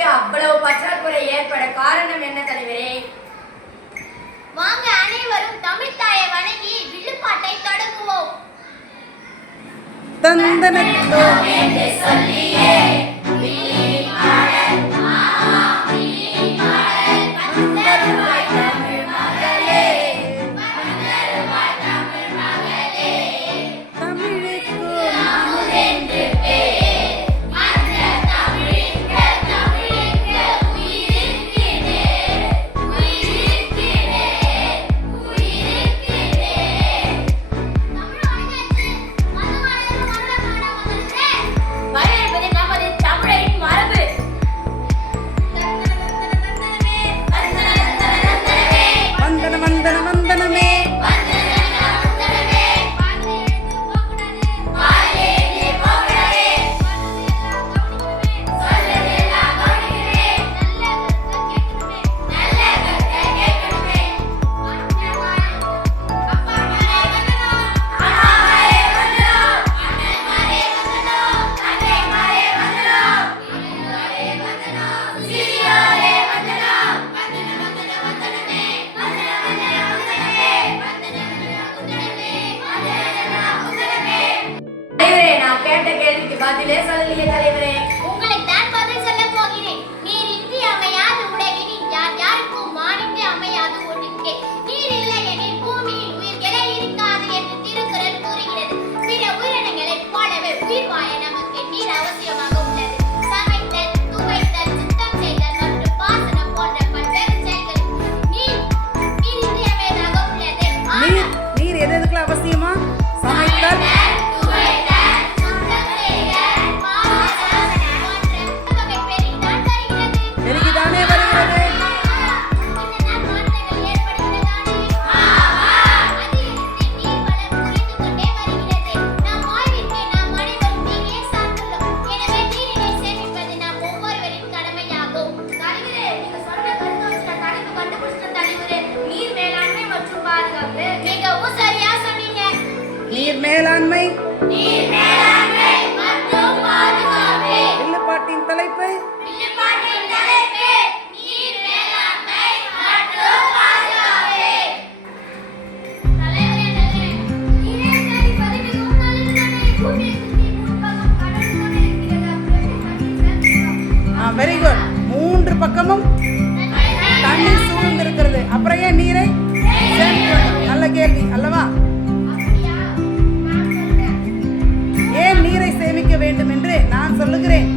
நீருக்கு அவ்வளவு பற்றாக்குறை ஏற்பட காரணம் என்ன தலைவரே? வாங்க அனைவரும் தமிழ் தாயை வணங்கி வில்லுப்பாட்டை தொடங்குவோம். தந்தனத்தோம் என்று சொல்லியே பதிலே சொல்லிய தலைவரே. உங்களுக்கு தான் பதில் சொல்ல போகிறேன். நீர் இன்றி அமையாது உலகினில் யார் யாருக்கும் மானின்றி அமையாது ஒழுக்கே. நீர் இல்லை எனில் பூமியில் உயிர்களே இருக்காது என்று திருக்குறள் கூறுகிறது. பிற உயிரினங்களைப் போலவே உயிர் வாழ நமக்கு நீர் அவசியமாக உள்ளது. சமைத்தல், துவைத்தல், சுத்தம் செய்தல் மற்றும் பாசனம் போன்ற பல்வேறு செயல்களுக்கு நீர் இன்றியமையாததாக உள்ளது. நீர் எதுக்கெல்லாம் அவசியமா? சமைத்தல், நீர் மேலாண்மை மற்றும் பாதுகாப்பு. வில்லுப்பாட்டின் தலைப்பு வில்லுப்பாட்டின் தலைப்பு நீர் மேலாண்மை மற்றும் பாதுகாப்பு. தலைவரே, நீரை சரிப்பது மிகவும் நல்லதுதானே. பூமியை சுற்றி முன்பக்கம் கடல் போல இருக்கிறது. Very good. 3 பக்கமும் தண்ணீர் சூழ்ந்து இருக்கிறது. அப்புறம் ஏன் நீரை சேமிக்கணும்? நல்ல கேள்வி அல்லவா? ஏன் நீரை சேமிக்க வேண்டும் என்று நான் சொல்லுகிறேன்.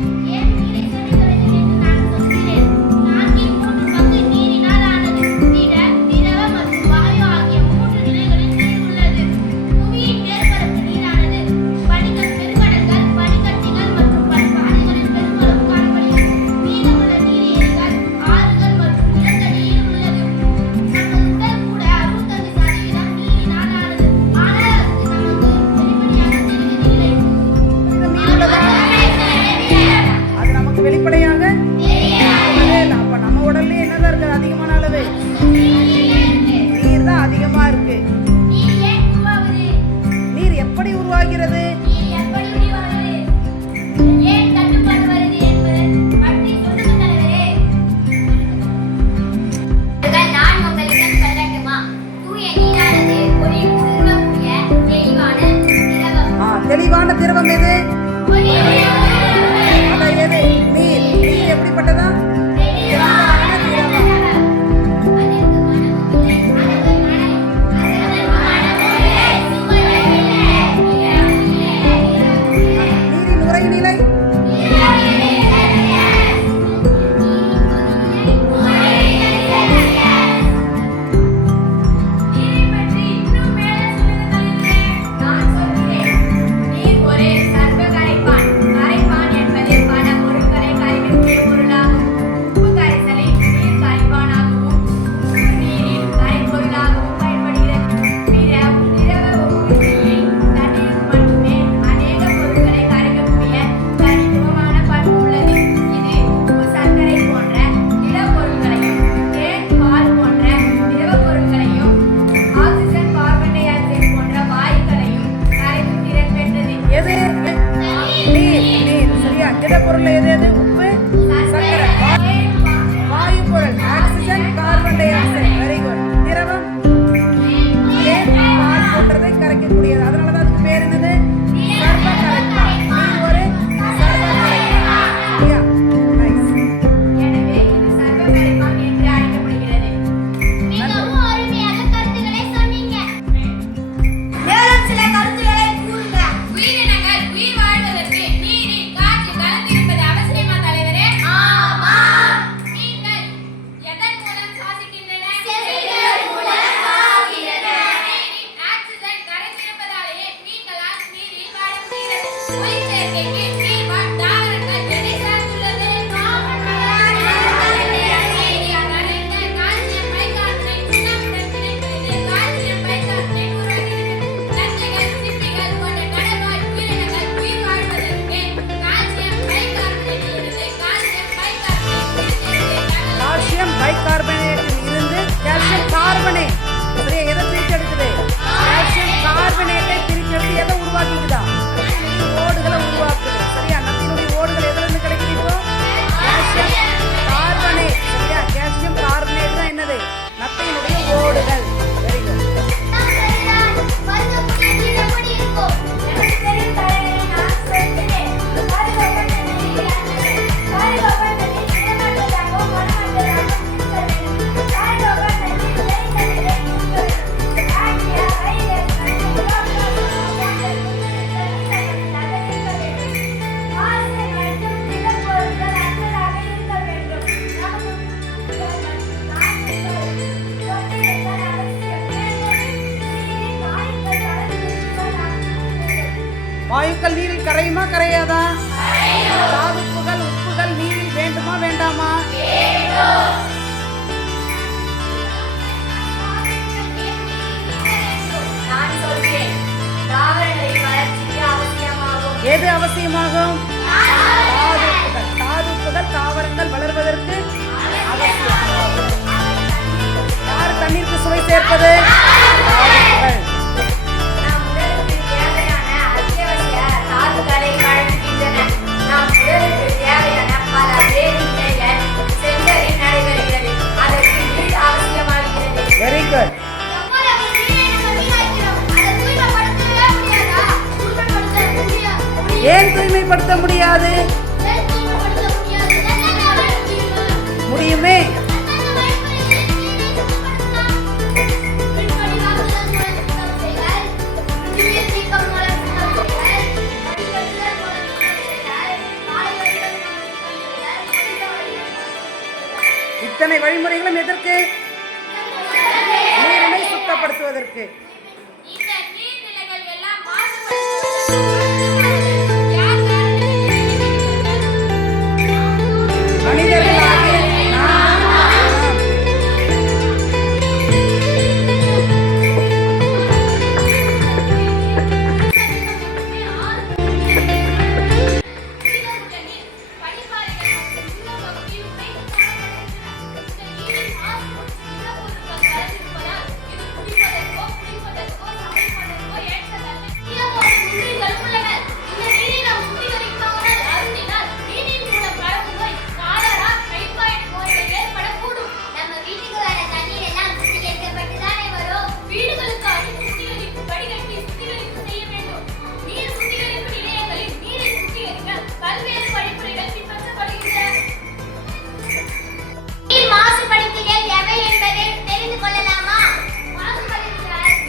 வெளிப்படையாக அப்ப நம்ம உடல்ல என்னதான் இருக்கு? அதிகமான அளவு நீர் தான் அதிகமா இருக்கு. நீர் எப்படி உருவாகிறது? தெளிவான திரவம் எது? நீர். நீர் எப்படிப்பட்டதா? நீரின் உறைநிலை திடப்பொருள் எது? உப்பு, சர்க்கரை. கரைப்பான் என்று அழைக்கப்படுகிறது. மிகவும் அருமையாக கருத்துக்களை சொன்னீங்க. மேலும் சில கருத்துக்களை கூறுங்க. உயிரினங்கள் உயிர் வாழ்வதற்கு நீரில் காற்று கலந்திருப்பது அவசியமா தலைவரே? ஆமாம். நீங்கள் எதன் மூலம் சுவாசிக்கின்றன? செவிகள் மூலம் சுவாசிக்கின்றன. நீரில் ஆக்சிஜன் கரைந்திருப்பதாலேயே நீங்களால் நீரில் வாழ முடிகிறது. ஒளிச்சேர்க்கைக்கு நீர்வாழ் தாவரங்கள் எதை சார்ந்துள்ளது? நீரில் கரைந்த கால்சியம் பைகார்பனேட் சுண்ணாம்புடன் பிணைந்து கால்சியம் பைகார்பனேட் உருவாகிறது. நத்தைகள், சிப்பிகள் போன்ற கடல்வாழ் உயிரினங்கள் உயிர் வாழ்வதற்கு கால்சியம் பைகார்பனேட்டிலிருந்து கால்சியம் பைகார்பனேட் பிரித்தெடுத்து கால்சியம் பைகார்பனேட்டில் இருந்து கால்சியம் கார்பனேட் சரியா எதை பிரிச்செடுக்குது? கால்சியம் கார்பனேட்டை பிரிச்செடுத்து எதை உருவாக்கிக்குதா? ஓடுகளை உருவாக்குது. சரியா நத்தினுடைய ஓடுகள் எதுல இருந்து கிடைக்குது? இப்போ கால்சியம் கார்பனேட். சரியா கால்சியம் கார்பனேட் தான் என்னது? நத்தையினுடைய ஓடுகள். Very good. வருகக்கூடிய நீர் எப்படி இருக்கும்? எனக்கு தெரியும் தலைவரே, நான் சொல்கிறேன். காரிகப்பன் நதியில் காரிகப்பன் நதி நிலமட்டத்தாகவும் வனமட்டத்தாகவும் இருக்க வேண்டும். காரிகப்பன் நதி உயர்ந்த நிலையில் இருக்க வேண்டும். ஆசியா, வைரஸ் மற்றும் உலோகங்கள் போன்ற நுண்ணுயிர்கள் இருக்க வேண்டும். ஆசை மற்றும் நிலப்பொருட்கள் அற்றதாக இருக்க வேண்டும். நமக்கு நாட்டுகள் கொண்டிருத்தல் அவசியம். நீரில் வாயுக்கள் கலந்திருப்பதால் வாயுக்கள் நீரில் கரையுமா கரையாதா? தாதுப்புகள் உப்புகள் நீரில் வேண்டுமா வேண்டாமா? நான் சொல்கிறேன். தாவரங்களின் வளர்ச்சிக்கு அவசியமாகும். எது அவசியமாகும்? தாதுப்புகள். தாதுப்புகள் தாவரங்கள் வளர்வதற்கு அவசியம். யார் தண்ணீருக்கு சுவை சேர்ப்பது? தாதுப்புகள். நம் உடலுக்கு தேவையான அத்தியாவசிய தாதுக்களை வழங்குகின்றன. நம் உடலுக்கு தேவையான பல வேதி நிலைகள் செல்களில் நடைபெறுகிறது. அதற்கு நீர் அவசியமாகிறது. Very good. எவ்வளவு நீரை நம்ம வீணாக்கிறோம். அதை தூய்மைப்படுத்தவே முடியாதா? தூய்மைப்படுத்த முடியாது. ஏன் தூய்மைப்படுத்த முடியாது? ஏன் தூய்மைப்படுத்த முடியாது? என்னென்ன வழி முடியுமா? முடியுமே. என்னென்ன வழிமுறைகளில் நீரை சுத்தப்படுத்தலாம்? விண்வெளிவாக்குதல் மூலம் சுத்தம் செய்தல், நீர் நீக்கம் மூலம் சுத்தம் செய்தல், வடிகட்டுதல் மூலம் சுத்தம் செய்தல், காலை வடிதல் மூலம் சுத்தம் செய்தல், மனித வடிதல் மூலம் சுத்தம் செய்தல். இத்தனை வழிமுறைகளும் எதற்கு? நீரினை சுத்தப்படுத்துவதற்கு. இந்த நீர்நிலைகள் எல்லாம் மாசுபடுத்துவதற்கு யார் மனிதர்களாகிய நாம் நம்ம வீட்டுக்கு வர தண்ணீர் எல்லாம் சுத்திகரிக்கப்பட்டுதானே வரும். வீடுகளுக்கு அடித்து சுத்திகரிப்பு வடிகட்டி சுத்திகரிப்பு செய்ய வேண்டும். நீர் சுத்திகரிப்பு நிலையங்களில் நீரை சுத்திகரிக்க பல்வேறு வழிமுறைகள் பின்பற்றப்படுகின்றன. நீர் மாசுபடுத்திகள் எவை என்பதை தெரிந்து கொள்ளலாமா? மாசுபடுத்திகள்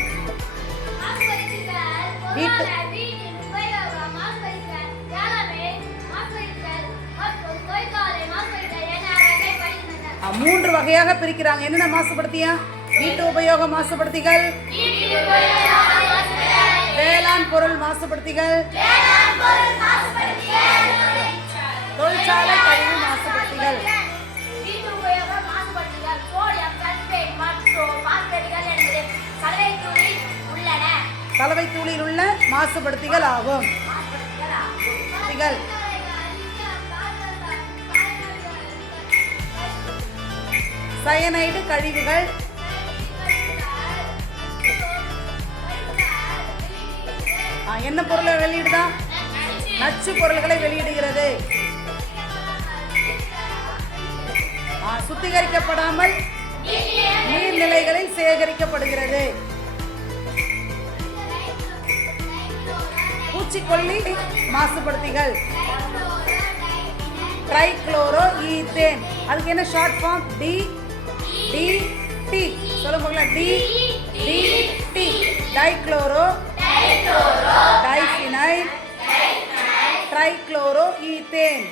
பொதுவாக வீட்டின் உபயோகம், மாசுபடுத்திகள் வேளாண்மை, மாசுபடுத்திகள் மற்றும் தொழிற்சாலை மாசுபடுத்திகள் என வகைப்படுகின்றன. 3 வகையாக பிரிக்கிறாங்க. என்னென்ன மாசுபடுத்தியா? வீட்டு உபயோக மாசுபடுத்திகள், வீட்டின் உபயோகம் மாசுபடுத்திகள், வேளாண் பொருள் மாசுபடுத்திகள், வேளாண் பொருள் மாசுபடுத்திகள், தொழிற்சாலை கழிவு மாசுபடுத்திகள். வீட்டு உபயோக மாசுபடுத்துதல் சோடியம் சல்பேட் மற்றும் பாஸ்பேட்டுகள் என்பது கலவை தூளில் உள்ளன. கலவை தூளில் உள்ள மாசுபடுத்திகள் ஆகும். மாசுபடுத்துதல் ஆகும். படுத்திகள். சயனைடு கழிவுகள், என்ன பொருளை வெளியிடுதா? நச்சு பொருள்களை வெளியிடுகிறது. சுத்திகரிக்கப்படாமல் நீர்நிலைகளில் சேகரிக்கப்படுகிறது. பூச்சிக்கொல்லி மாசுபடுத்திகள், ட்ரைக்ளோரோ ஈத்தேன். அதுக்கு என்ன ஷார்ட் ஃபார்ம்? DDT. சொல்லுங்க DDT. Dichloro diphenyl trichloro ethane.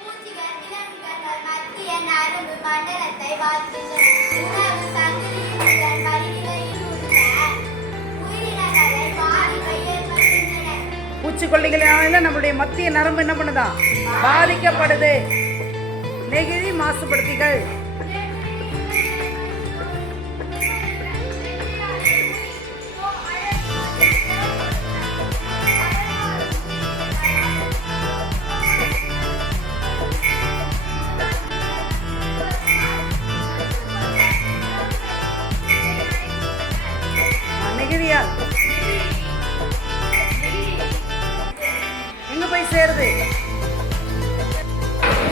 பூச்சிகள் விலங்குகள் மத்திய நரம்பு மண்டலத்தை பாதிக்கும். உணவு சங்கிலியுடன் வடிநிலையில் உள்ள உயிரினங்களை பாதிப்பை ஏற்படுத்துகின்றன. பூச்சிக்கொல்லிகளால நம்மளுடைய மத்திய நரம்பு என்ன பண்ணுதா? பாதிக்கப்படுது. நெகிழி மாசுபடுத்திகள். நெகிழியால் எங்க போய் சேருது?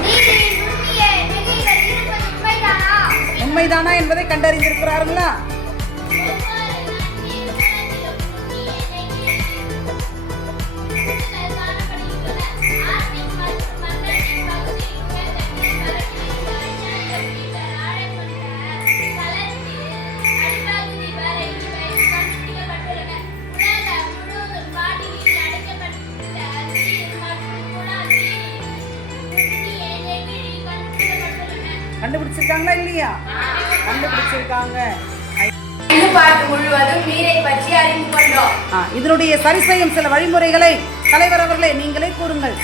நீரில் நுண்ணிய நெகிழிகள் இருப்பது உண்மைதானா? உண்மைதானா என்பதை கண்டறிந்திருக்கிறார்களா? கண்டுபிடிச்சிருக்காங்களா இல்லையா? கண்டுபிடிச்சிருக்காங்க. இந்த பாட்டு முழுவதும் நீரை பற்றி அறிந்து கொண்டோம். இதனுடைய சரி செய்யும் சில வழிமுறைகளை தலைவர் அவர்களே நீங்களே கூறுங்கள்.